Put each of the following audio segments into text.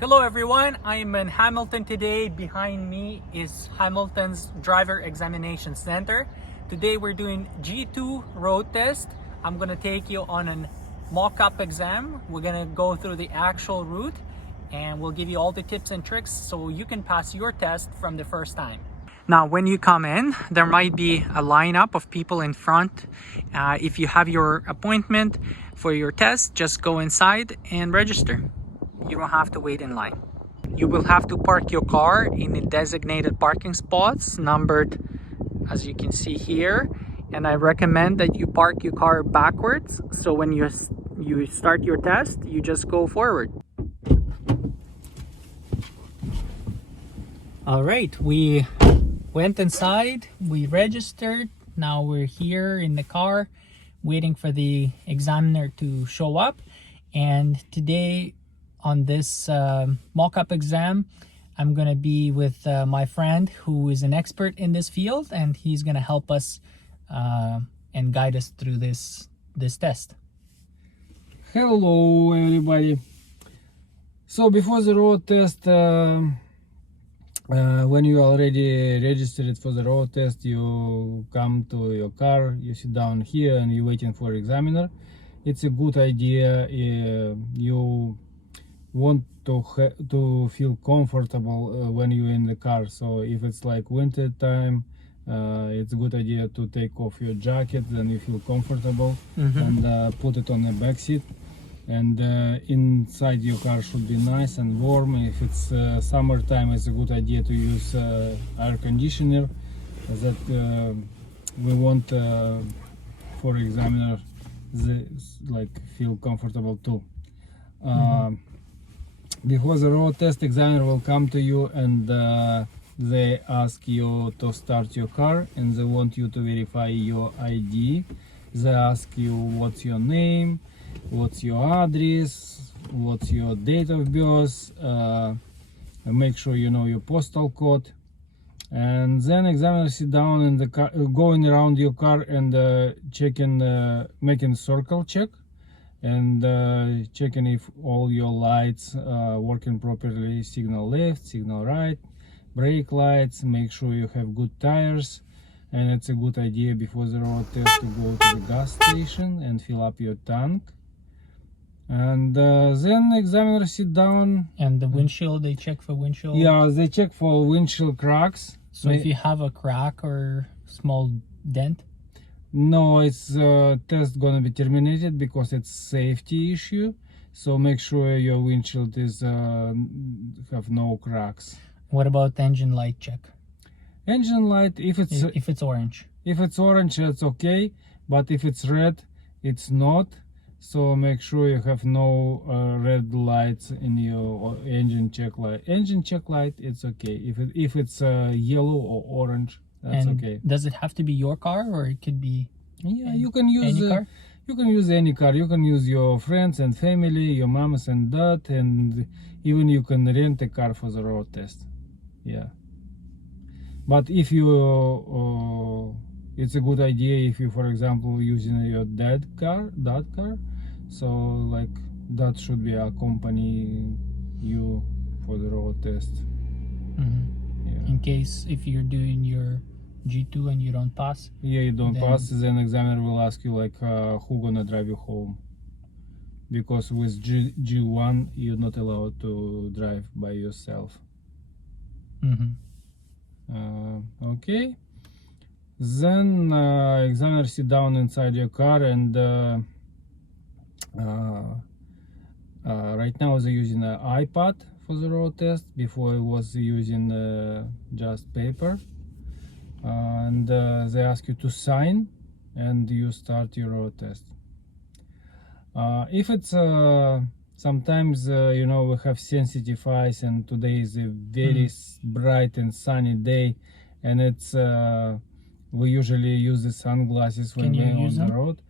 Hello everyone, I am in Hamilton today. Behind me is Hamilton's Driver Examination Center. Today we're doing G2 road test. I'm gonna take you on a mock-up exam. We're gonna go through the actual route and we'll give you all the tips and tricks so you can pass your test from the first time. Now when you come in, there might be a lineup of people in front. If you have your appointment for your test, just go inside and register. You don't have to wait in line. You will have to park your car in the designated parking spots numbered as you can see here, and I recommend that you park your car backwards so when you start your test you just go forward. All right, we went inside, we registered. Now we're here in the car waiting for the examiner to show up, and today on this mock-up exam, I'm gonna be with my friend who is an expert in this field, and he's gonna help us and guide us through this test. Hello everybody. So before the road test, when you already registered for the road test, you come to your car, you sit down here and you're waiting for examiner. It's a good idea. You want to feel comfortable when you're in the car. So if it's like winter time, it's a good idea to take off your jacket, then you feel comfortable, and put it on the back seat. And inside your car should be nice and warm. If it's summertime, it's a good idea to use air conditioner, that we want for examiner feel comfortable too. Before the road test, examiner will come to you and they ask you to start your car, and they want you to verify your ID. They ask you what's your name, what's your address, what's your date of birth, make sure you know your postal code. And then examiner sit down in the car, going around your car and making circle check, and checking if all your lights working properly, signal left, signal right, brake lights, make sure you have good tires. And it's a good idea before the road test to go to the gas station and fill up your tank. And then examiner sit down. And the windshield, they check for windshield? Yeah, they check for windshield cracks. So if you have a crack or small dent? No, it's test gonna be terminated because it's safety issue. So make sure your windshield is have no cracks. What about engine light check? Engine light, if it's orange. If it's orange, it's okay, but if it's red, it's not. So make sure you have no red lights in your engine check light. Engine check light, it's okay. If it's yellow or orange, that's okay. Does it have to be your car, or it could be? Yeah, you can use any car. You can use any car. You can use your friends and family, your moms and dad, and even you can rent a car for the road test. Yeah. But if you, it's a good idea if you, for example, using your dad car, so like that should be accompany you for the road test. Yeah. In case if you're doing your G2 and you don't pass. Yeah, you don't pass, then examiner will ask you like who gonna drive you home. Because with G1 you're not allowed to drive by yourself. Okay. Then examiner sit down inside your car, and right now they're using an iPad for the road test. Before it was using just paper. And they ask you to sign, and you start your road test. If it's sometimes you know, we have sensitive eyes, and today is a very bright and sunny day, and it's we usually use the sunglasses when we're on the road.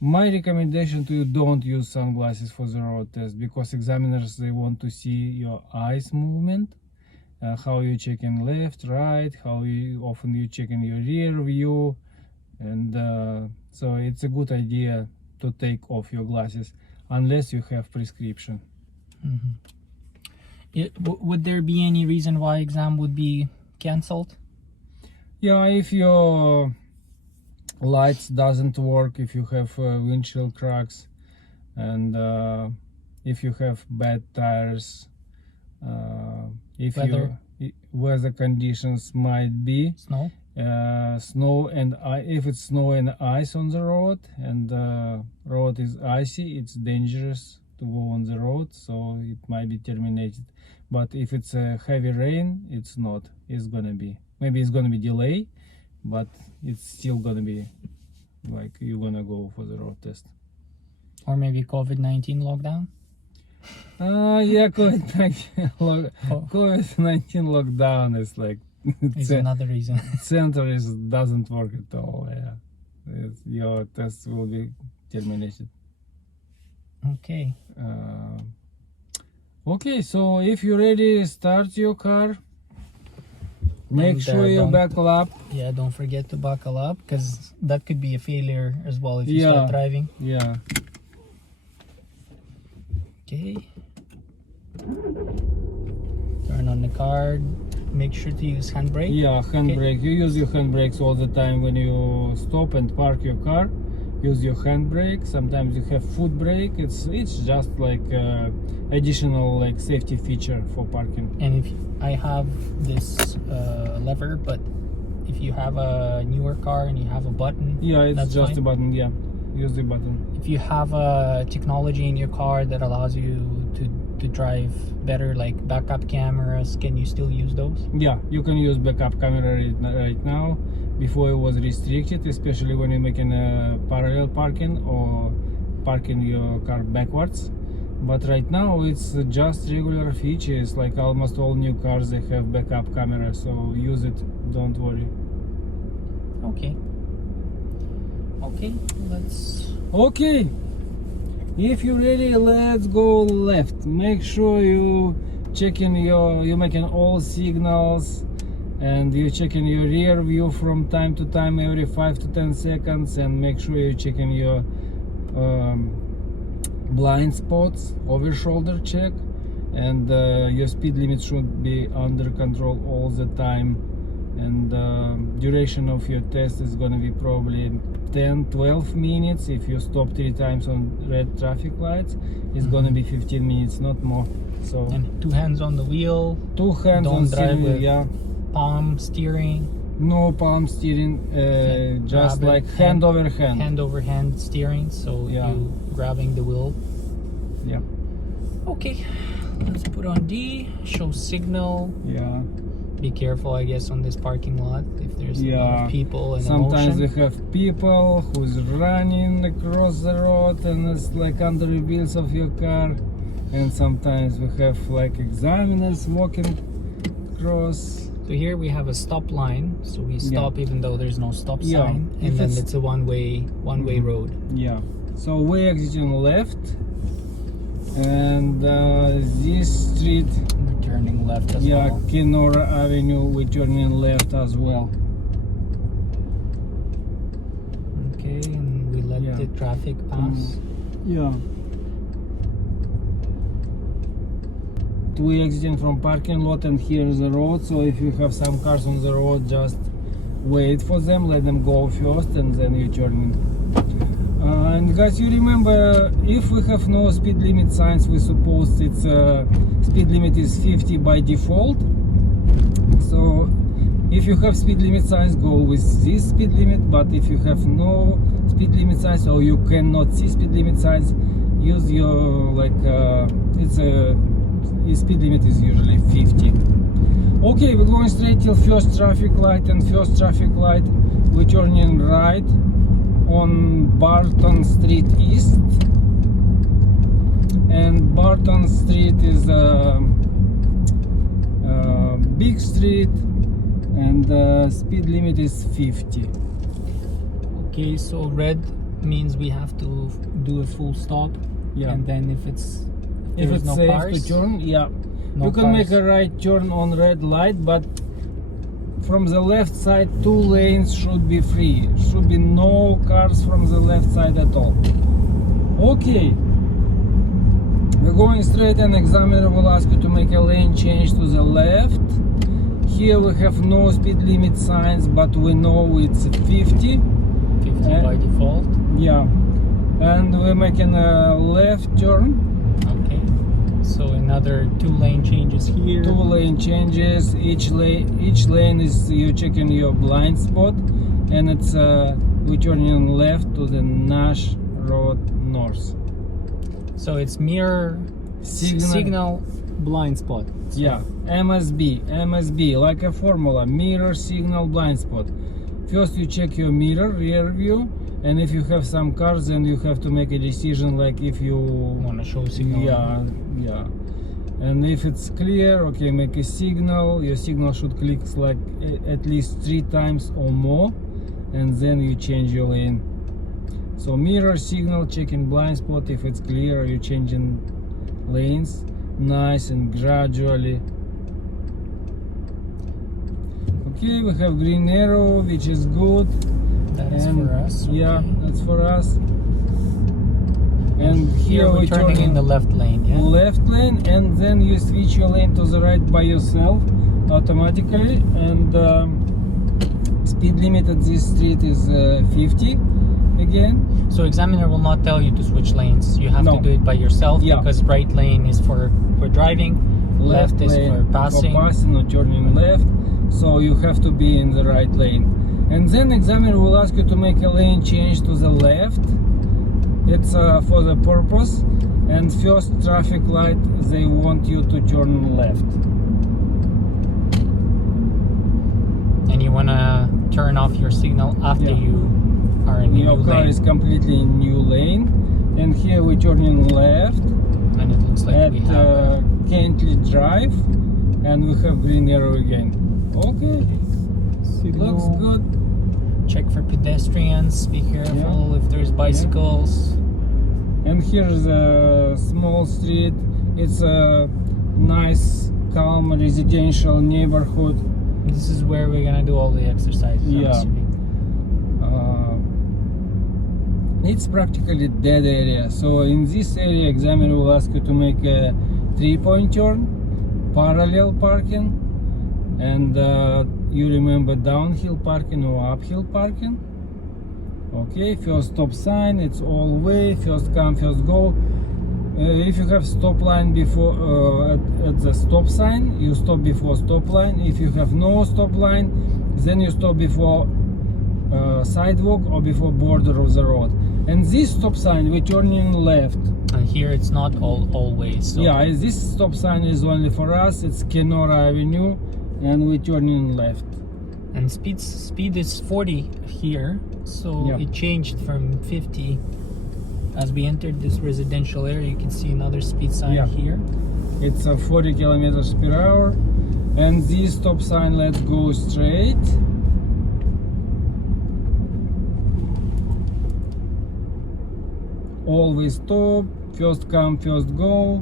My recommendation to you, don't use sunglasses for the road test, because examiners, they want to see your eyes movement, how you checking left, right, how often you checking your rear view, and so it's a good idea to take off your glasses unless you have prescription. Would there be any reason why exam would be cancelled? Yeah, if your lights doesn't work, if you have windshield cracks, and if you have bad tires, if weather conditions might be Snow? Snow and if it's snow and ice on the road, and the road is icy, it's dangerous to go on the road, so it might be terminated. But if it's a heavy rain, it's not. It's gonna be, maybe it's gonna be delay, but it's still gonna be like you're gonna go for the road test. Or maybe COVID-19 lockdown? Yeah, COVID-19 lockdown is like Is another reason. center doesn't work at all. Yeah, your test will be terminated. Okay. Okay, so if you're ready, start your car. Make And, sure you don't- buckle up. Yeah, don't forget to buckle up, because that could be a failure as well if you start driving. Yeah. Okay. Turn on the car. Make sure to use handbrake. Yeah, handbrake. You use your handbrakes all the time when you stop and park your car. Use your handbrake. Sometimes you have foot brake. It's just like additional like safety feature for parking. And if I have this lever, but if you have a newer car and you have a button, Yeah, it's that's just fine. a button. Yeah, use the button. If you have a technology in your car that allows you to drive better, like backup cameras, can you still use those? Yeah, you can use backup camera right now. Before it was restricted, especially when you're making a parallel parking or parking your car backwards. But right now it's just regular features. Like almost all new cars, they have backup camera, so use it. Don't worry. Okay. Okay, let's. Okay, if you're ready, let's go left. Make sure you're making all signals, and you're checking your rear view from time to time, every 5 to 10 seconds, and make sure you're checking your blind spots, over shoulder check, and your speed limit should be under control all the time. And duration of your test is going to be probably 10-12 minutes. If you stop 3 times on red traffic lights, it's going to be 15 minutes, not more. So And 2 hands on the wheel, 2 hands don't on drive steering wheel, with- yeah. palm steering, No palm steering, just grab it, like hand over hand. hand over hand steering, so Yeah. you grabbing the wheel. Yeah, Okay, let's put on D, show signal. yeah. Be careful, I guess, on this parking lot if there's a lot Yeah. of people and Sometimes emotion. we have people who's running across the road and it's like under the wheels of your car, and sometimes we have like examiners walking across. So here we have a stop line, so we stop even though there's no stop Yeah, sign, if and then it's- it's a one-way road. Yeah, so we're exiting left, and this street, We're turning left as yeah, well. Kenora Avenue, we're turning left as well. Okay, and we let Yeah. the traffic pass. Yeah. We're exiting from parking lot, and here's the road, so if you have some cars on the road, just wait for them, let them go first, and then you turn in. And guys, you remember, if we have no speed limit signs, we suppose it's speed limit is 50 by default. So if you have speed limit signs, go with this speed limit, but if you have no speed limit signs or you cannot see speed limit signs, use your speed limit is usually 50. Okay, we're going straight till first traffic light, and first traffic light we're turning right on Barton Street East, and Barton Street is a big street, and the speed limit is 50. Okay, so red means we have to do a full stop. Yeah. And then if If there's it's no safe cars, to turn, yeah, no you can make cars. a right turn on red light, but from the left side 2 lanes should be free. Should be no cars from the left side at all. Okay, we're going straight and examiner will ask you to make a lane change to the left. Here we have no speed limit signs, but we know it's 50. 50 by default. Yeah, and we're making a left turn. Okay. So another 2 lane changes here. 2 lane changes. Each lane is you checking your blind spot, and it's we're turning left to the Nash Road North. So it's mirror signal blind spot. Yeah, MSB, like a formula, mirror signal blind spot. First you check your mirror, rear view, and if you have some cars, then you have to make a decision, like if you Want to show signal? yeah. And if it's clear, okay, make a signal. Your signal should click like at least 3 times or more, and then you change your lane. So mirror signal, checking blind spot. If it's clear, you're changing lanes nice and gradually. Okay, we have green arrow, which is good. That is for us. Yeah, okay. that's for us. And here we're turning in the left lane. Yeah. Left lane, and then you switch your lane to the right by yourself automatically. And speed limit at this street is 50 again. So examiner will not tell you to switch lanes. You have No. to do it by yourself, Yeah. because right lane is for driving, left is lane for passing. or turning left. So you have to be in the right lane. And then examiner will ask you to make a lane change to the left. It's for the purpose. And first traffic light, they want you to turn left. And you want to turn off your signal after Yeah. you are in the Your new car lane. is completely in new lane. And here we're turning left And it looks like at we have Kentley Drive. And we have green arrow again. Okay, signal. looks good. Check for pedestrians. Be careful if there's bicycles. And here's a small street. It's a nice, calm residential neighborhood. This is where we're gonna do all the exercises. I'm Yeah. assuming. It's practically dead area. So in this area, examiner will ask you to make a 3-point turn, parallel parking, and you remember downhill parking or uphill parking. Okay, first stop sign, it's all way, first come, first go. If you have stop line before at the stop sign, you stop before stop line. If you have no stop line, then you stop before sidewalk or before border of the road. And this stop sign, we're turning left. And here it's not always. So. Yeah, this stop sign is only for us. It's Kenora Avenue, and we're turning left. And speed is 40 here, so Yeah. it changed from 50. As we entered this residential area, you can see another speed sign Yeah. here. It's 40 kilometers per hour. And this stop sign, let's go straight. Always stop, first come, first go.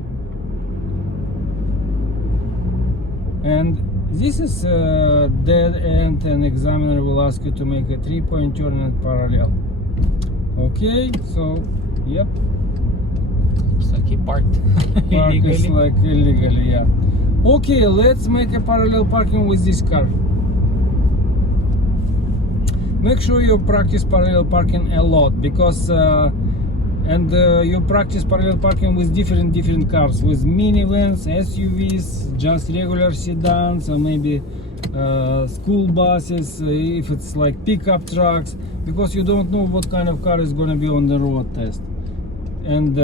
And this is a dead end, and examiner will ask you to make a 3-point turn and parallel. Okay, so yep, Looks like he parked park is illegally. like illegally, yeah. Okay, let's make a parallel parking with this car. Make sure you practice parallel parking a lot, because you practice parallel parking with different cars, with minivans, SUVs, just regular sedans, or maybe school buses, if it's like pickup trucks, because you don't know what kind of car is going to be on the road test. And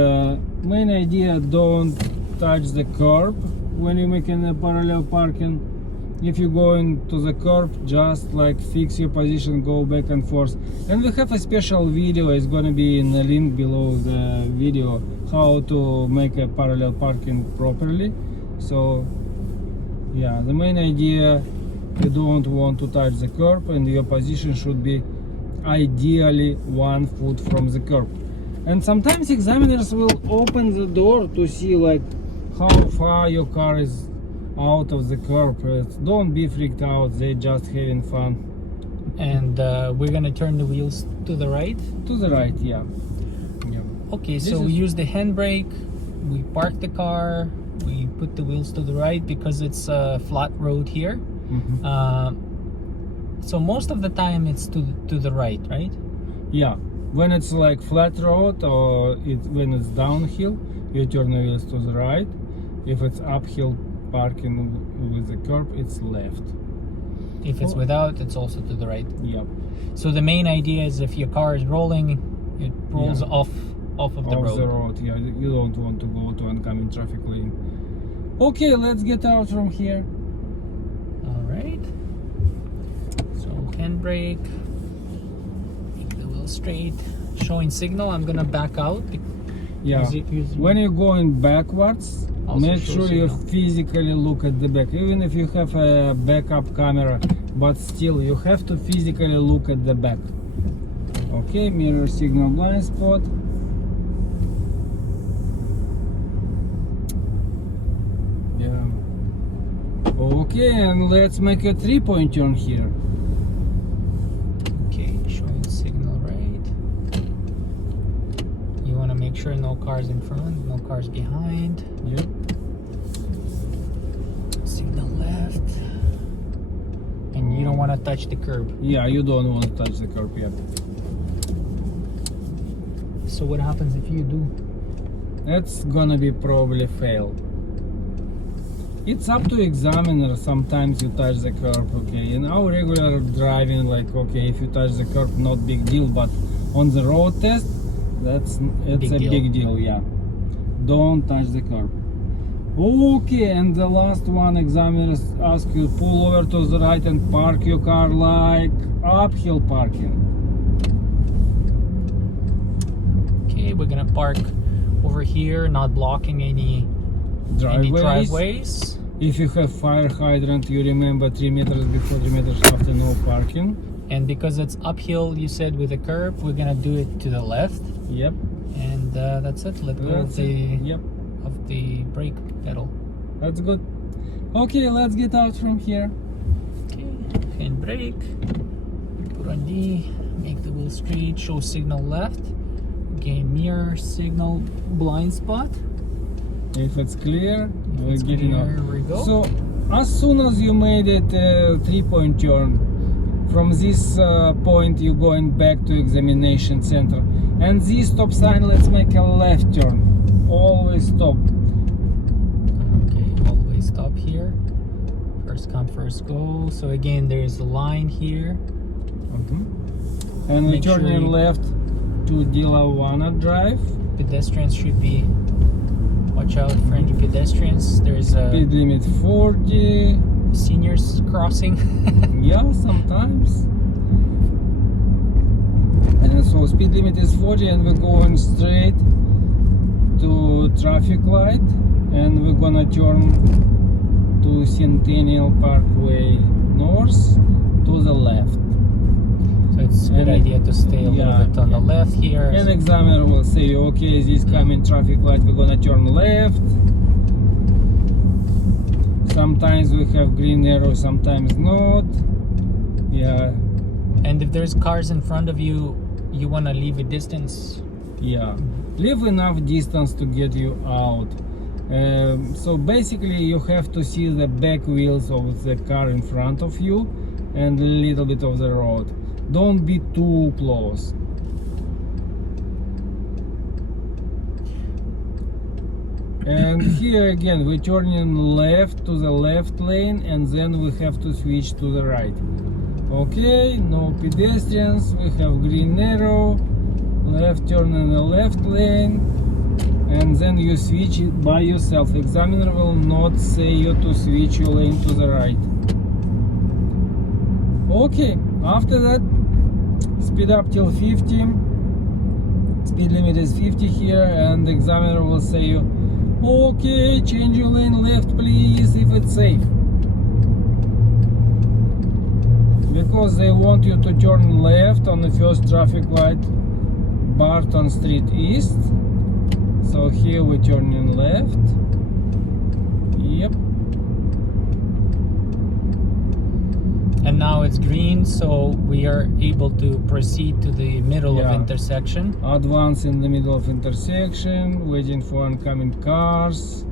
main idea, don't touch the curb when you're making a parallel parking. If you go into the curb, just like fix your position, go back and forth. And we have a special video, it's going to be in the link below the video, how to make a parallel parking properly. So yeah, the main idea, you don't want to touch the curb, and your position should be ideally 1 foot from the curb. And sometimes examiners will open the door to see like how far your car is out of the curb. Don't be freaked out, they just having fun. And we're gonna turn the wheels to the right. To the right, yeah. Okay, This so we is- use the handbrake, we park the car, we put the wheels to the right because it's a flat road here. Mhm. So most of the time it's to the right, right? Yeah, when it's like flat road or when it's downhill, you turn the wheels to the right. If it's uphill parking with the curb, it's left. If it's Oh. without, it's also to the right. Yep. So the main idea is if your car is rolling, it rolls Yeah. off of the Off road. the road, yeah. You don't want to go to oncoming traffic lane. Okay, let's get out from here. All right. So handbrake, make the wheel straight, showing signal. I'm gonna back out. Yeah. When you're going backwards, Also make show sure you signal. physically look at the back. Even if you have a backup camera, but still you have to physically look at the back. Okay, mirror signal blind spot. Yeah. Okay, and let's make a 3-point turn here. Okay, showing signal right. You want to make sure no cars in front, no cars behind. Yep. Signal left. And you don't want to touch the curb. Yeah, you don't want to touch the curb yet. So what happens if you do? That's gonna be probably fail. It's up to examiner. Sometimes you touch the curb, okay. In our regular driving, like, okay, if you touch the curb, not big deal. But on the road test, it's Big a deal. big deal. Yeah, don't touch the curb. Okay, and the last one, examiners ask you pull over to the right and park your car like uphill parking. Okay, we're gonna park over here, not blocking any driveways. If you have fire hydrant, you remember 3 meters before, 3 meters after, no parking. And because it's uphill, you said with the curb, we're gonna do it to the left. Yep. And that's it. Let go of That's it. Yep. the brake pedal. That's good. Okay, let's get out from here. Okay, handbrake. Put on D. Make the wheel straight. Show signal left. Again, mirror signal blind spot. If it's clear, we're it's getting clear, out. we go. So, as soon as you made it 3-point turn, from this point you're going back to examination center. And this stop sign, let's make a left turn. Always stop. Okay, always stop here. First come, first go. So again, there's a line here. And we Make turn sure in you- left to Dilawana Drive. Pedestrians should be, watch out for any pedestrians. There's a Speed limit 40. seniors crossing. Yeah, sometimes. And so speed limit is 40 and we're going straight to traffic light and we're gonna turn to Centennial Parkway North to the left. So it's a good And idea to stay a little yeah, bit on the yeah. left here. And examiner will say, okay, this coming traffic light, we're gonna turn left. Sometimes we have green arrow, sometimes not. Yeah, And if there's cars in front of you, you want to leave a distance. yeah. Leave enough distance to get you out. So basically you have to see the back wheels of the car in front of you and a little bit of the road. Don't be too close. And here again we turn in left to the left lane and then we have to switch to the right. Okay, no pedestrians, we have green arrow, left turn in the left lane, and then you switch it by yourself. Examiner will not say you to switch your lane to the right. Okay, after that, speed up till 50. Speed limit is 50 here, and the examiner will say you, okay, change your lane left please if it's safe. Because they want you to turn left on the first traffic light, Barton Street East. So here we turn in left. Yep. and now it's green, so we are able to proceed to the middle of Yeah. intersection. Advance in the middle of intersection, waiting for oncoming cars,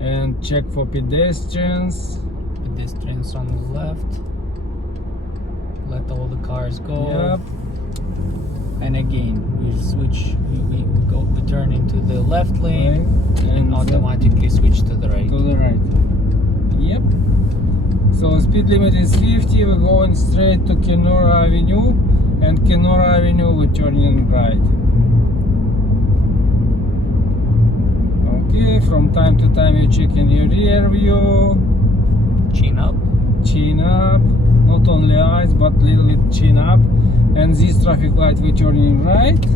and check for pedestrians. Pedestrians on the left. Let all the cars go. Yep. And again, we switch. We turn into the left lane Right. and automatically switch to the right. To the right. Yep. So speed limit is 50. We're going straight to Kenora Avenue, and Kenora Avenue we're turning right. Okay. From time to time you check in your rear view. Chin up. Chin up. Not only eyes, but a little bit chin up. And this traffic light we're turning right.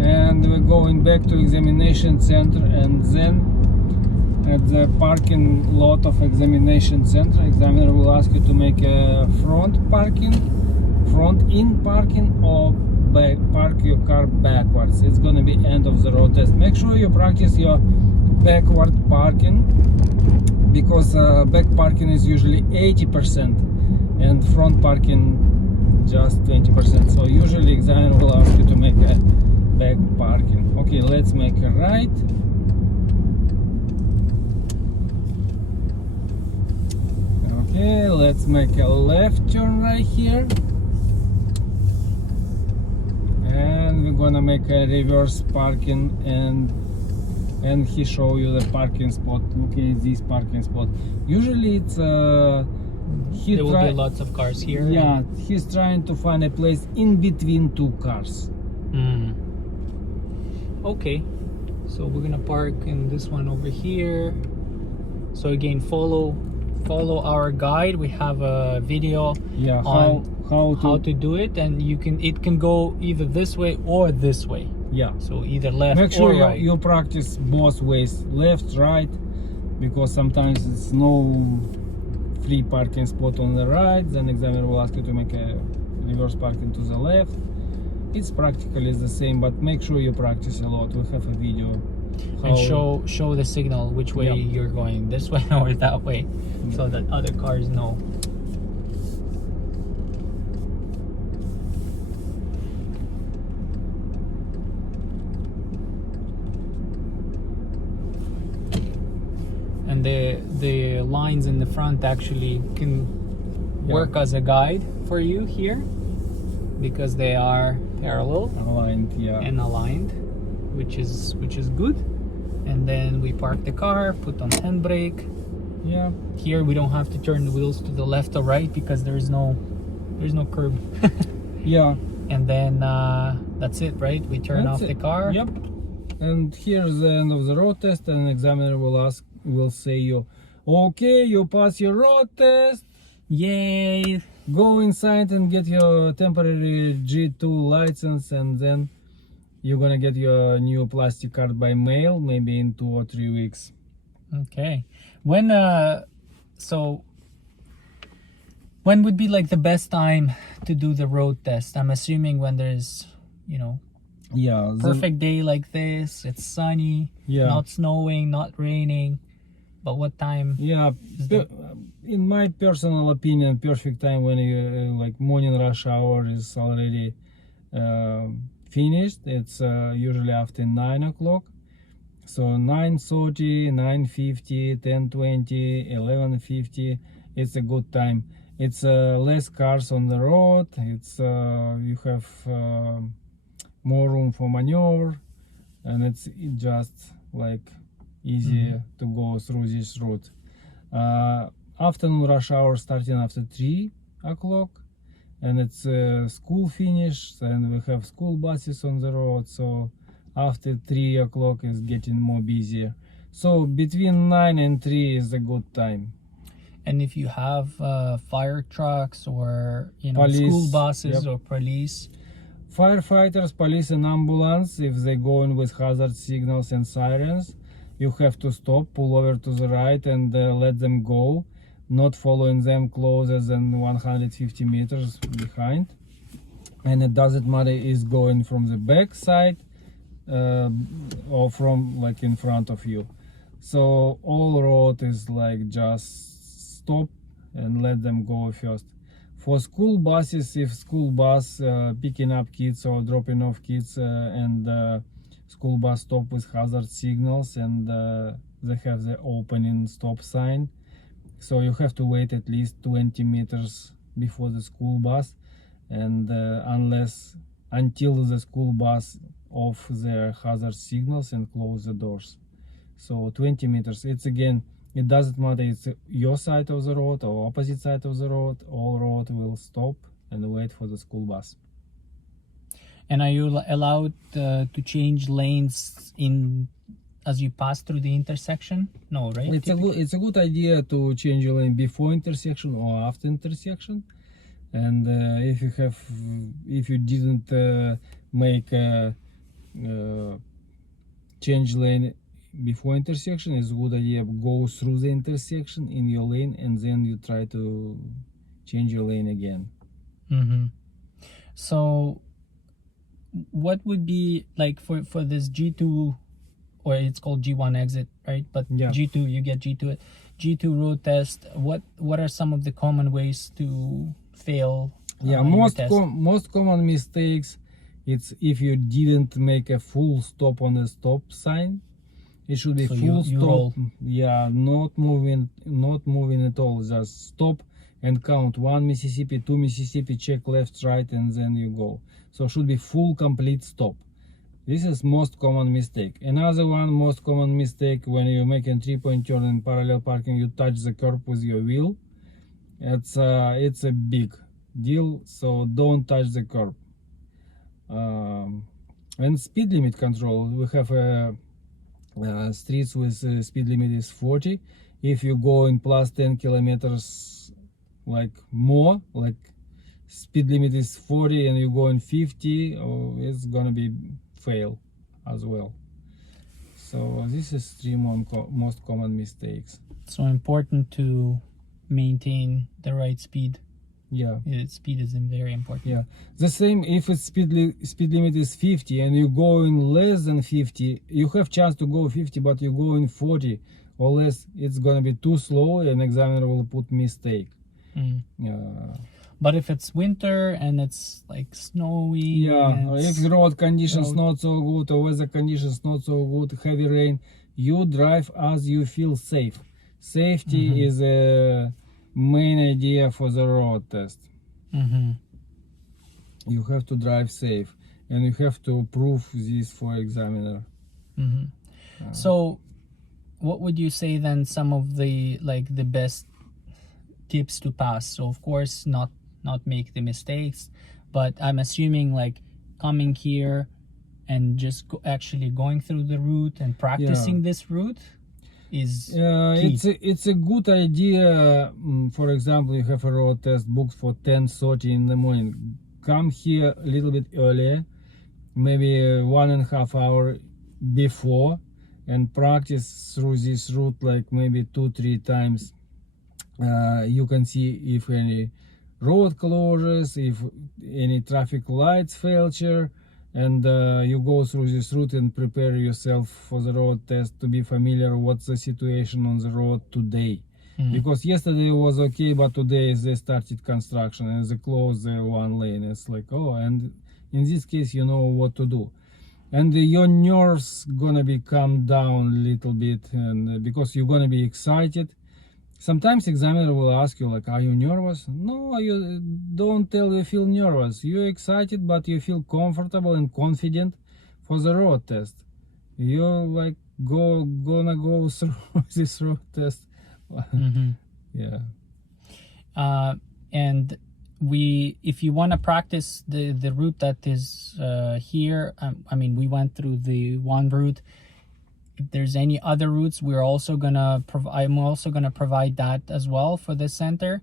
And we're going back to examination center, and then at the parking lot of examination center, examiner will ask you to make a front in parking, or park your car backwards. It's gonna be end of the road test. Make sure you practice your backward parking, because back parking is usually 80% and front parking just 20%. So usually examiner will ask you to make a back parking. Okay, let's make a right. Okay, let's make a left turn right here. And we're gonna make a reverse parking, and he show you the parking spot. Okay, this parking spot. Usually it's There will be lots of cars here. Yeah, he's trying to find a place in between two cars. Okay, so we're gonna park in this one over here. So again, follow our guide. We have a video Yeah, on how to do it, and it can go either this way or this way. yeah. So either left Make sure or right. you practice both ways, left, right, because sometimes it's no free parking spot on the right. Then examiner will ask you to make a reverse parking to the left. It's practically the same, but make sure you practice a lot. We have a video. And show the signal which way Yeah. you're going, this way or that way, so that other cars know. And the lines in the front actually can work as a guide for you here, because they are parallel aligned, yeah. and aligned, which is good. And then we park the car, put on handbrake. Yeah. Here we don't have to turn the wheels to the left or right because there's no curb. Yeah. And then that's it, right? We turn That's off the it. car. Yep. And here's the end of the road test, and examiner will say you, okay, you pass your road test. Yay! Go inside and get your temporary G2 license, and then you're gonna get your new plastic card by mail, maybe in 2 or 3 weeks. Okay. When would be like the best time to do the road test? I'm assuming when there's, Yeah. perfect day like this, it's sunny, Yeah. not snowing, not raining. But what time? Yeah. In my personal opinion, perfect time when you like morning rush hour is already finished. It's usually after 9 o'clock. So 9:30, 9:50, 10:20, 11:50. It's a good time. It's less cars on the road. It's you have more room for maneuver, and it's just like easier to go through this route. Afternoon rush hour starting after 3 o'clock, and it's school finish, and we have school buses on the road. So after 3 o'clock is getting more busier. So between 9 and 3 is a good time. And if you have fire trucks or Police, school buses yep. or police, Firefighters, police, and ambulance, if they go in with hazard signals and sirens, you have to stop, pull over to the right, and let them go, not following them closer than 150 meters behind. And it doesn't matter is going from the back side or from like in front of you. So all road is like just stop and let them go first. For school buses, if school bus picking up kids or dropping off kids and school bus stop with hazard signals and they have the opening stop sign, so you have to wait at least 20 meters before the school bus, and until the school bus off their hazard signals and close the doors. So 20 meters. It's again, it doesn't matter it's your side of the road or opposite side of the road, all road will stop and wait for the school bus. And are you allowed to change lanes in as you pass through the intersection? No, right? It's a good idea to change your lane before intersection or after intersection. And if you didn't make a change lane before intersection, it's a good idea go through the intersection in your lane and then you try to change your lane again. Mm-hmm. So what would be like for this G2, or it's called G1 exit, right? But yeah. G2, you get G2 road test. What are some of the common ways to fail? Most common mistakes, it's if you didn't make a full stop on the stop sign. It should be so full you stop. Roll. Yeah, not moving at all. Just stop and count 1 Mississippi, 2 Mississippi, check left, right, and then you go. So should be full complete stop. This is most common mistake. Another one most common mistake, when you make a 3-point turn in parallel parking, you touch the curb with your wheel. It's a big deal, so don't touch the curb. And speed limit control, we have streets with speed limit is 40. If you go in plus 10 kilometers like more, like speed limit is 40 and you go in 50, it's gonna be fail as well. So this is three most common mistakes. So important to maintain the right speed. Yeah, speed is very important. Yeah, the same if it's speed limit is 50 and you go in less than 50, you have chance to go 50, but you go in 40 or less, it's gonna be too slow and examiner will put mistake. But if it's winter and it's like snowy, if the road conditions not so good or weather conditions not so good, heavy rain, you drive as you feel safe. Safety is a main idea for the road test. You have to drive safe and you have to prove this for examiner. So what would you say then some of the the best tips to pass? So of course not make the mistakes, but I'm assuming like coming here and just actually going through the route and practicing this route is key. It's a good idea. For example, you have a road test booked for 10:30 in the morning. Come here a little bit earlier, maybe 1.5 hours before, and practice through this route like maybe 2-3 times. You can see if any road closures, if any traffic lights failure, and you go through this route and prepare yourself for the road test to be familiar what's the situation on the road today. Because yesterday was okay, but today they started construction and they closed the one lane. It's like, and in this case you know what to do, and your nerves gonna be calmed down a little bit, and because you're gonna be excited. Sometimes examiner will ask you like, are you nervous? No, you don't tell you feel nervous. You're excited, but you feel comfortable and confident for the road test. You're like gonna go through this road test. Yeah. And if you want to practice the route that is here, I mean, we went through the one route. If there's any other routes, I'm also gonna provide that as well for the center.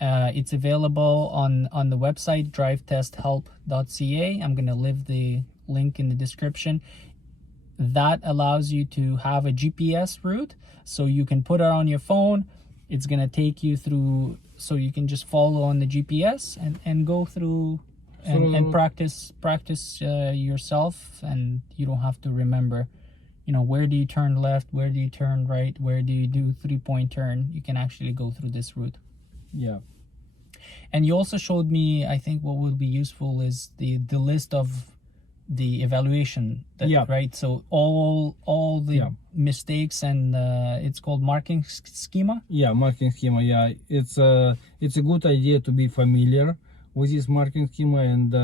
It's available on the website drivetesthelp.ca. I'm gonna leave the link in the description. That allows you to have a GPS route, so you can put it on your phone. It's gonna take you through, so you can just follow on the GPS and go through and practice yourself, and you don't have to remember, where do you turn left, where do you turn right, where do you do 3-point turn. You can actually go through this route. Yeah. And you also showed me, I think what would be useful is the list of the evaluation, Yeah. right? So all the Yeah. mistakes, and it's called marking schema. Yeah, marking schema. Yeah, it's a good idea to be familiar with this marking schema, and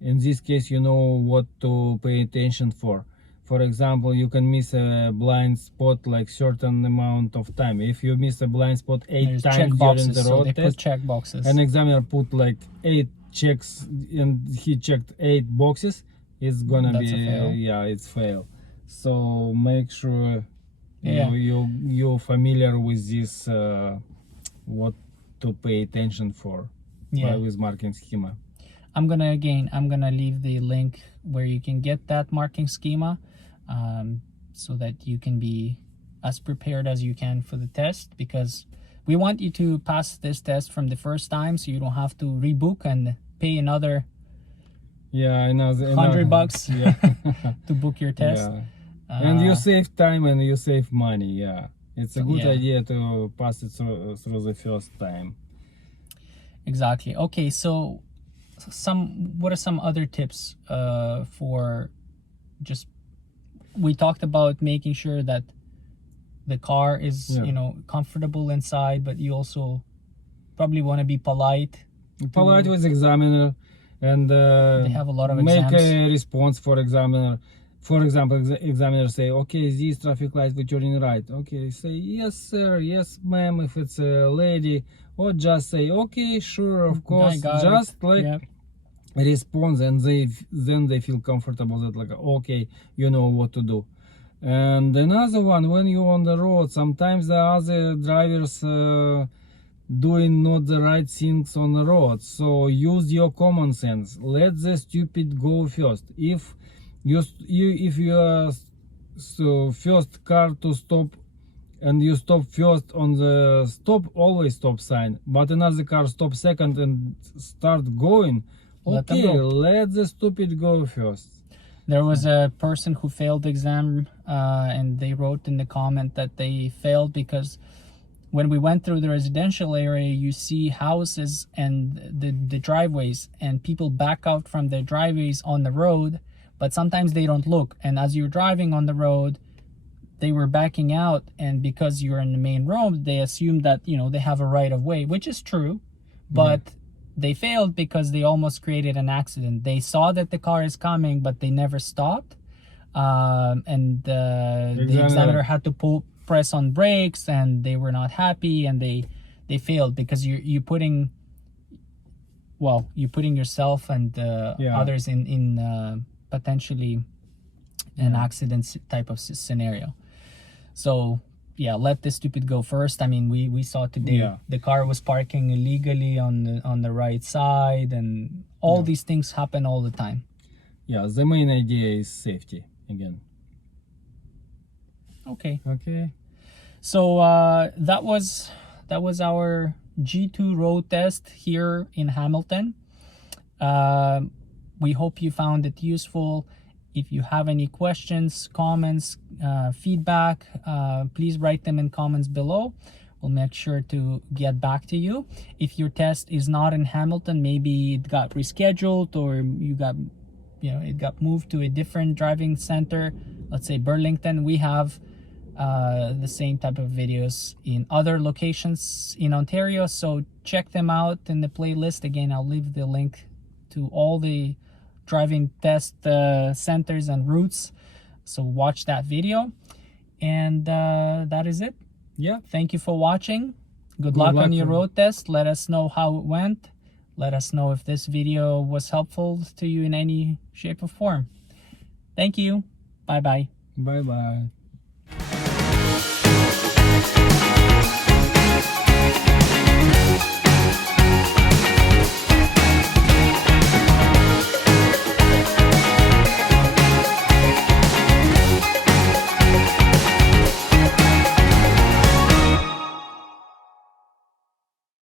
in this case, you know what to pay attention for. For example, you can miss a blind spot like certain amount of time. If you miss a blind spot There's check times during boxes, the so road they test, put check boxes. an examiner put like 8 checks and he checked 8 boxes, it's gonna That's be a fail. yeah, it's fail. So make sure Yeah. you're familiar with this, what to pay attention for with marking schema. I'm gonna leave the link where you can get that marking schema, so that you can be as prepared as you can for the test, because we want you to pass this test from the first time, so you don't have to rebook and pay another $100 Yeah. to book your test. Yeah. And you save time and you save money. Yeah, it's a good idea to pass it through the first time. Exactly. Okay, so what are some other tips for just, we talked about making sure that the car is comfortable inside, but you also probably want to be polite with examiner, and they have a lot of make exams. a response for examiner. For example, examiner say, okay, this traffic light we're turning right. Okay, say yes sir, yes ma'am if it's a lady, or just say okay, sure, of course. Just response, and then they feel comfortable that like, okay, you know what to do. And another one, when you're on the road, sometimes the other drivers doing not the right things on the road. So use your common sense. Let the stupid go first. If you are first car to stop and you stop first on the always stop sign, but another car stop second and start going, okay, let the stupid go first. There was a person who failed the exam, and they wrote in the comment that they failed because when we went through the residential area, you see houses and the driveways, and people back out from their driveways on the road, but sometimes they don't look. And as you're driving on the road, they were backing out, and because you're in the main road, they assume that, they have a right of way, which is true, but they failed because they almost created an accident. They saw that the car is coming, but they never stopped. And the examiner had to press on brakes, and they were not happy, and they failed because you're putting yourself and others in potentially an accident type of scenario. So let the stupid go first. I mean, we saw today the car was parking illegally on the right side, and all these things happen all the time. Yeah, the main idea is safety again. Okay. Okay. So that was our G2 road test here in Hamilton. We hope you found it useful. If you have any questions, comments, feedback, please write them in comments below. We'll make sure to get back to you. If your test is not in Hamilton, maybe it got rescheduled, or it got moved to a different driving center, let's say Burlington. We have the same type of videos in other locations in Ontario, so check them out in the playlist. Again, I'll leave the link to all the driving test centers and routes, so watch that video. And that is it. Thank you for watching. Good luck on your road test. Let us know how it went. Let us know if this video was helpful to you in any shape or form. Thank you. Bye bye. Bye bye.